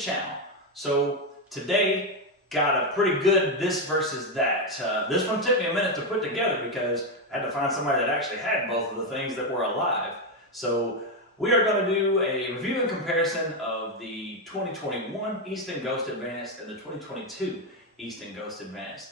channel. So today, got a pretty good this versus that. This one took me a minute to put together because I had to find somebody that actually had both of the things that were alive. So we are going to do a review and comparison of the 2021 Easton Ghost Advanced and the 2022 Easton Ghost Advanced.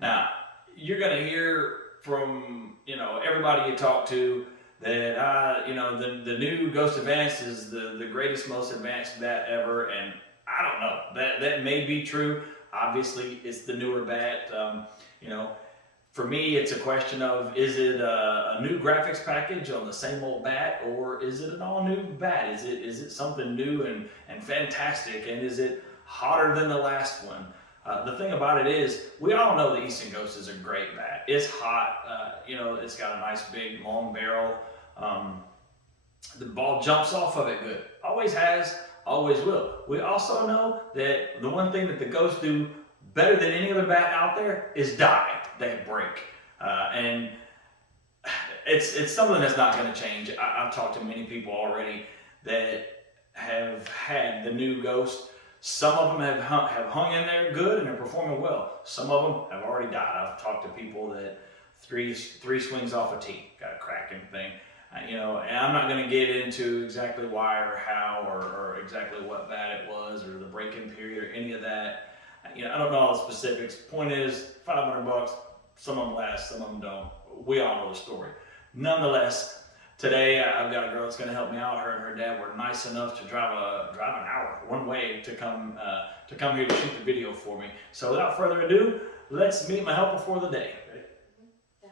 Now, you're going to hear from everybody you talk to that the new Ghost Advanced is the greatest, most advanced bat ever, and I don't know. That may be true. Obviously, it's the newer bat. For me, it's a question of, is it a new graphics package on the same old bat, or is it an all-new bat? Is it something new and fantastic, and is it hotter than the last one? The thing about it is, we all know the Easton Ghost is a great bat. It's hot. It's got a nice big long barrel. The ball jumps off of it good. Always has, always will. We also know that the one thing that the Ghosts do better than any other bat out there is die. They break. And it's something that's not going to change. I've talked to many people already that have had the new Ghost. Some of them have hung in there good and are performing well. Some of them have already died. I've talked to people that three swings off a tee, got a cracking thing. And I'm not going to get into exactly why or how or exactly what bat it was or the break-in period or any of that. I don't know all the specifics. Point is, $500. Some of them last, some of them don't. We all know the story. Nonetheless, today I've got a girl that's going to help me out. Her and her dad were nice enough to drive an hour one way to come here to shoot the video for me. So without further ado, let's meet my helper for the day. Ready? Yeah.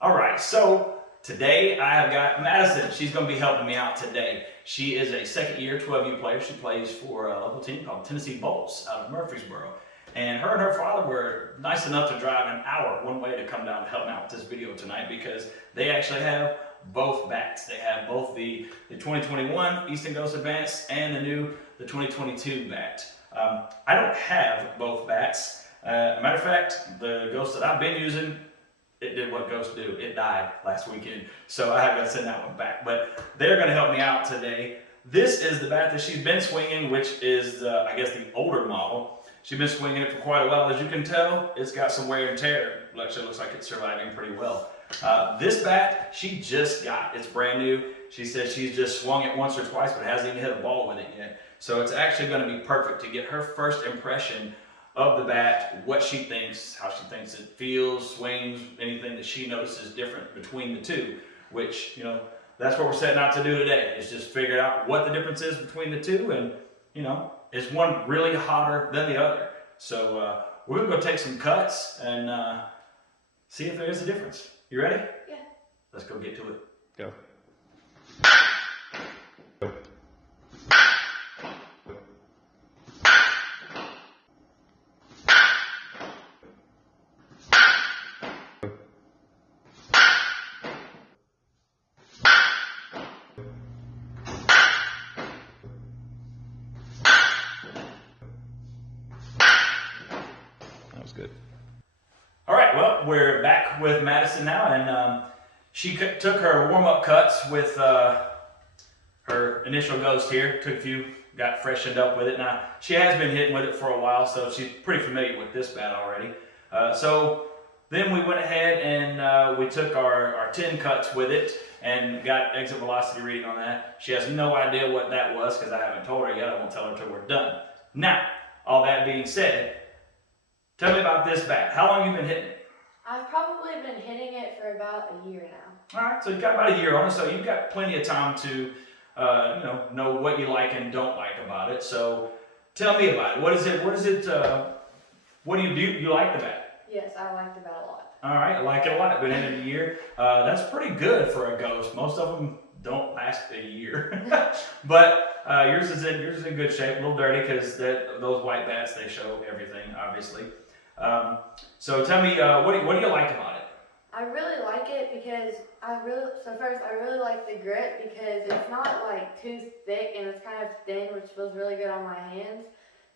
All right. So today I have got Madison. She's going to be helping me out today. She is a second-year 12U player. She plays for a local team called Tennessee Bolts out of Murfreesboro. And her father were nice enough to drive an hour one way to come down to help me out with this video tonight because they actually have both bats. They have both the 2021 Easton Ghost Advanced and the 2022 bat. I don't have both bats. A matter of fact, the Ghost that I've been using, it did what ghosts do. It died last weekend, so I have got to send that one back. But they're going to help me out today. This is the bat that she's been swinging, which is, I guess, the older model. She's been swinging it for quite a while. As you can tell, it's got some wear and tear. Actually, looks like it's surviving pretty well. This bat, she just got. It's brand new. She said she's just swung it once or twice, but hasn't even hit a ball with it yet. So it's actually going to be perfect to get her first impression of the bat, what she thinks, how she thinks it feels, swings, anything that she notices different between the two, which, that's what we're setting out to do today, is just figure out what the difference is between the two, and, is one really hotter than the other? So we're going to go take some cuts and see if there is a difference. You ready? Yeah. Let's go get to it. Go. Good. All right, well, we're back with Madison now, and she took her warm-up cuts with her initial Ghost here. Took a few, got freshened up with it. Now, she has been hitting with it for a while, so she's pretty familiar with this bat already. So then we went ahead and we took our 10 cuts with it and got exit velocity reading on that. She has no idea what that was because I haven't told her yet. I won't tell her until we're done. Now, all that being said, tell me about this bat. How long have you been hitting it? I've probably been hitting it for about a year now. All right, so you've got about a year on it, so you've got plenty of time to know what you like and don't like about it. So tell me about it. What do you like the bat? Yes, I like the bat a lot. All right, I like it a lot. Been in it a year. That's pretty good for a Ghost. Most of them don't last a year. But yours is in good shape. A little dirty because those white bats, they show everything, obviously. So tell me, what do you like about it? I really like it because I really like the grip because it's not like too thick and it's kind of thin, which feels really good on my hands.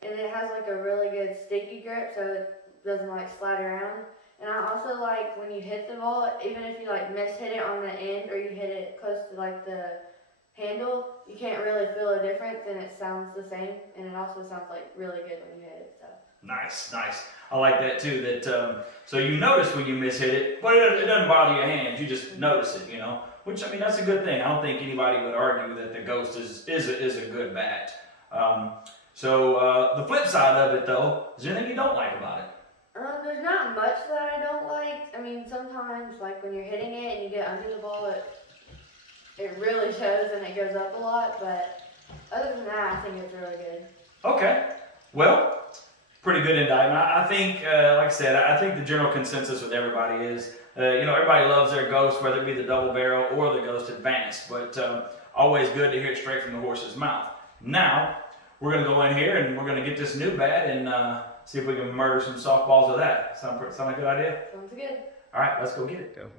And it has like a really good sticky grip, so it doesn't like slide around. And I also like when you hit the ball, even if you like miss hit it on the end or you hit it close to like the handle, you can't really feel a difference, and it sounds the same, and it also sounds like really good when you hit it. So. Nice, nice. I like that too. That so you notice when you mishit it, but it doesn't bother your hands. You just notice it, you know. Which I mean, that's a good thing. I don't think anybody would argue that the Ghost is a good bat. The flip side of it though, is there anything you don't like about it? There's not much that I don't like. I mean, sometimes like when you're hitting it and you get under the ball, it really shows and it goes up a lot. But other than that, I think it's really good. Okay, well. Pretty good indictment. I think, like I said, I think the general consensus with everybody is, everybody loves their Ghost, whether it be the double barrel or the Ghost Advanced, but always good to hear it straight from the horse's mouth. Now, we're going to go in here and we're going to get this new bat and see if we can murder some softballs with that. Sound like a good idea? Sounds good. All right, let's go get it. Go.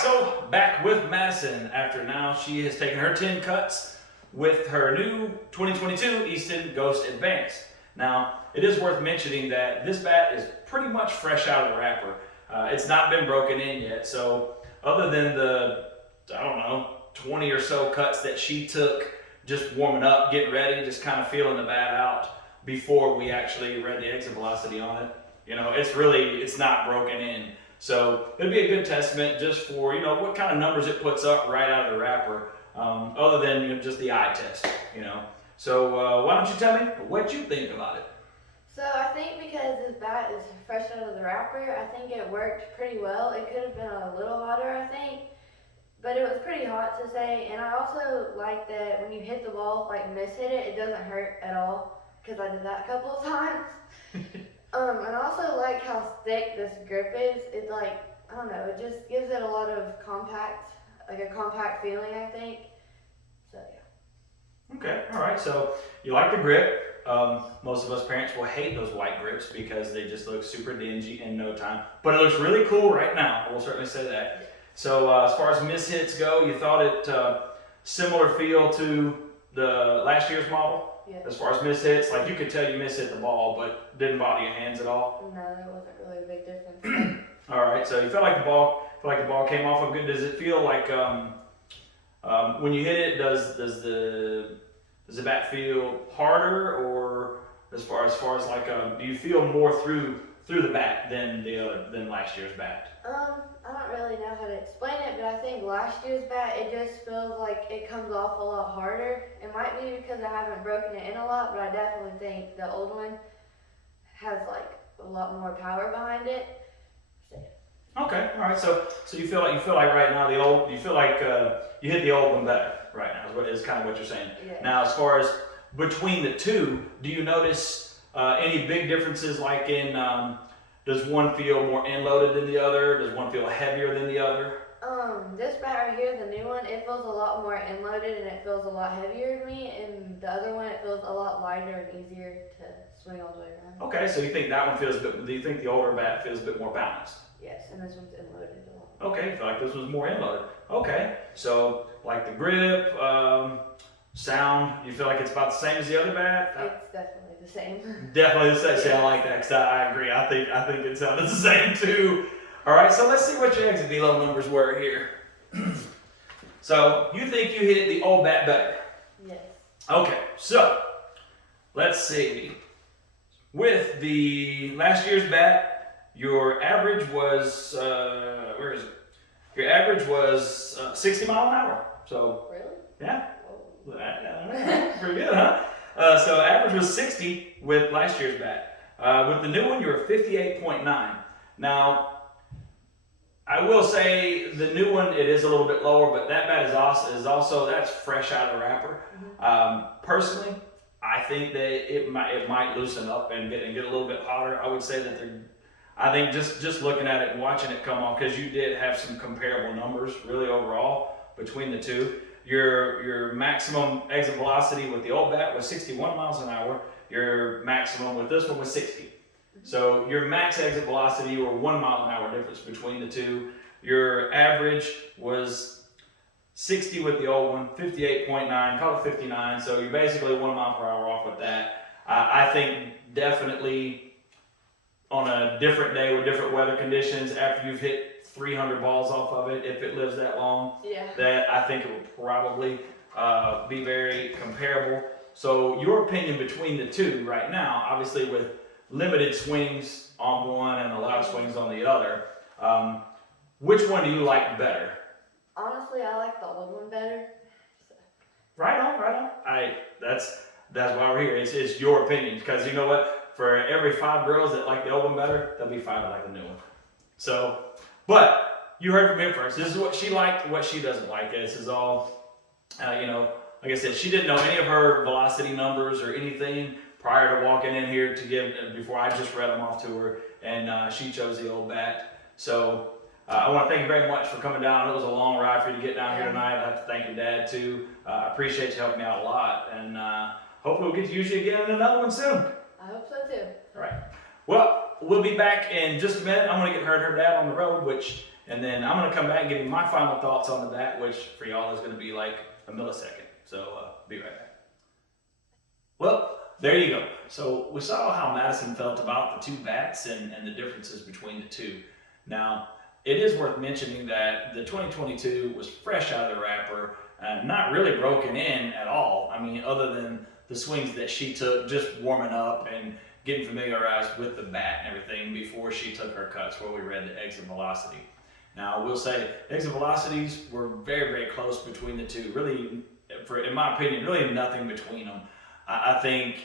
So back with Madison after now she has taken her 10 cuts with her new 2022 Easton Ghost Advanced. Now it is worth mentioning that this bat is pretty much fresh out of the wrapper. It's not been broken in yet, so other than the, 20 or so cuts that she took just warming up, getting ready, just kind of feeling the bat out before we actually read the exit velocity on it, it's not broken in. So it'd be a good testament just for, what kind of numbers it puts up right out of the wrapper, other than just the eye test, So why don't you tell me what you think about it? So I think because this bat is fresh out of the wrapper, I think it worked pretty well. It could have been a little hotter, I think, but it was pretty hot to say. And I also like that when you hit the ball, like miss hit it, it doesn't hurt at all, because I did that a couple of times. And I also like how thick this grip is. It it just gives it a lot of compact feeling, I think. So yeah. Okay, all right. So you like the grip. Most of us parents will hate those white grips because they just look super dingy in no time. But it looks really cool right now. We'll certainly say that. So as far as miss hits go, you thought it similar feel to the last year's model? Yeah. As far as miss hits, like you could tell you miss hit the ball, but didn't bother your hands at all? No, there wasn't really a big difference. All right, so you felt like the ball came off of good. Does it feel like when you hit it, does the bat feel harder, or as far as do you feel more through the bat than last year's bat? I don't really know how to explain it, but I think last year's bat, it just feels like it comes off a lot harder. It might be because I haven't broken it in a lot, but I definitely think the old one has like a lot more power behind it. So. Okay, all right. So you feel like right now you hit the old one better right now is kind of what you're saying. Yeah. Now, as far as between the two, do you notice any big differences? Like in does one feel more end-loaded than the other? Does one feel heavier than the other? This bat right here, the new one, it feels a lot more end-loaded and it feels a lot heavier to me. And the other one, it feels a lot lighter and easier to swing all the way around. Okay, so you think that one feels a bit? Do you think the older bat feels a bit more balanced? Yes, and this one's end-loaded a lot. Okay, you feel like this one's more end-loaded. Okay, so like the grip, sound, you feel like it's about the same as the other bat? It's definitely the same. Definitely the same. See, I like that because I agree. I think it sounded the same too. All right, so let's see what your exit velo numbers were here. So you think you hit the old bat better? Yes. Okay, so let's see. With the last year's bat, your average was where is it? Your average was 60 mile an hour. So Really? yeah, Whoa. pretty good, huh? So average was 60 with last year's bat. With the new one, you were 58.9. Now, I will say the new one, it is a little bit lower, but that bat is also that's fresh out of the wrapper. Personally, I think that it might loosen up and get a little bit hotter. I would say that I think just looking at it and watching it come on, because you did have some comparable numbers really overall between the two. your maximum exit velocity with the old bat was 61 miles an hour. Your maximum with this one was 60. So your max exit velocity, you were 1 mile an hour difference between the two. Your average was 60 with the old one, 58.9, call it 59. So you're basically 1 mile per hour off with that. I think definitely on a different day with different weather conditions, after you've hit 300 balls off of it, if it lives that long, that I think it will probably be very comparable. So your opinion between the two right now, obviously with limited swings on one and a lot of swings on the other, which one do you like better? Honestly, I like the old one better. Right on, right on. That's why we're here. It's your opinion, because you know what? For every 5 girls that like the old one better, there'll be 5 that like the new one. So, but you heard from him first. This is what she liked, what she doesn't like. This is all, like I said, she didn't know any of her velocity numbers or anything prior to walking in here before I just read them off to her, and she chose the old bat. So I want to thank you very much for coming down. It was a long ride for you to get down here tonight. I have to thank your dad too. I appreciate you helping me out a lot, and hopefully we'll get to use you again in another one soon. I hope so too. All right. Well, we'll be back in just a minute. I'm going to get her and her dad on the road, and then I'm going to come back and give you my final thoughts on the bat, which for y'all is going to be like a millisecond. So be right back. Well, there you go. So we saw how Madison felt about the 2 bats and the differences between the two. Now, it is worth mentioning that the 2022 was fresh out of the wrapper, not really broken in at all. I mean, other than the swings that she took just warming up and getting familiarized with the bat and everything before she took her cuts, where we read the exit velocity. Now, I will say exit velocities were very, very close between the two. Really, in my opinion, really nothing between them. I think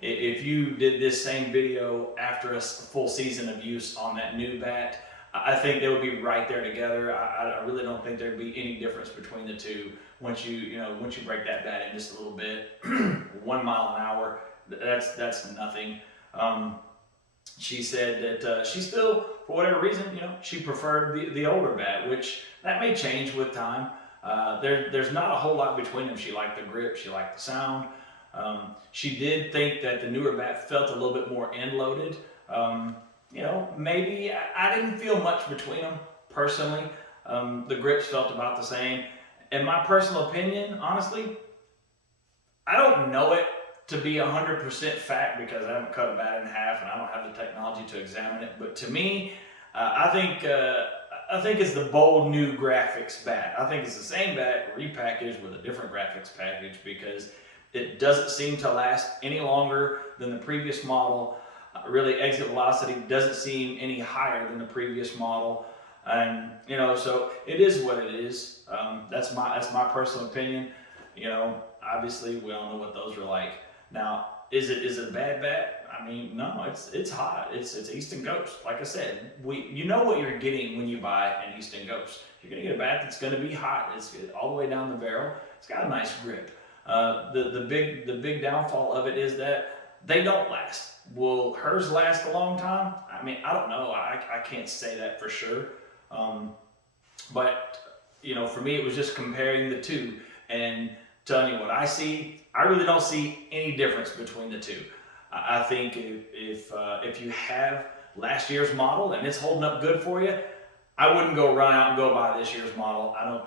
if you did this same video after a full season of use on that new bat, I think they would be right there together. I really don't think there'd be any difference between the two once you break that bat in just a little bit. 1 mile an hour, that's nothing. She said that she still, for whatever reason, she preferred the older bat, which that may change with time. There's not a whole lot between them. She liked the grip, she liked the sound. She did think that the newer bat felt a little bit more end-loaded. Maybe I didn't feel much between them personally. The grips felt about the same. In my personal opinion, honestly, I don't know it to be 100% fact because I haven't cut a bat in half and I don't have the technology to examine it. But to me, I think it's the bold new graphics bat. I think it's the same bat repackaged with a different graphics package because it doesn't seem to last any longer than the previous model. Really, exit velocity doesn't seem any higher than the previous model, and so it is what it is. That's my personal opinion. Obviously we all know what those are like. Now, is it a bad bat? I mean, no, it's hot. It's Easton Ghost. Like I said, you know what you're getting when you buy an Easton Ghost. You're gonna get a bat that's gonna be hot. It's all the way down the barrel. It's got a nice grip. The big downfall of it is that they don't last. Will hers last a long time? I mean, I don't know. I can't say that for sure. But for me, it was just comparing the two and telling you what I see. I really don't see any difference between the two. I think if you have last year's model and it's holding up good for you, I wouldn't go run out and go buy this year's model. I don't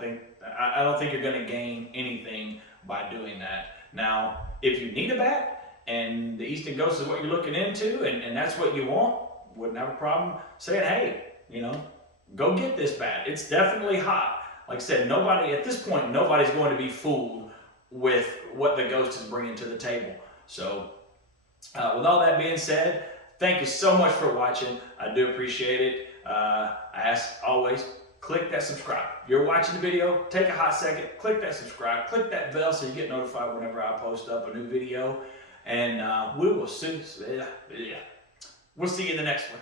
think you're going to gain anything by doing that. Now, if you need a bat and the Easton Ghost is what you're looking into and that's what you want, wouldn't have a problem saying, hey, go get this bat. It's definitely hot. Like I said, at this point, nobody's going to be fooled with what the Ghost is bringing to the table. So with all that being said, thank you so much for watching. I do appreciate it. I ask always, click that subscribe. You're watching the video, take a hot second, click that subscribe, click that bell so you get notified whenever I post up a new video. And we'll see you in the next one.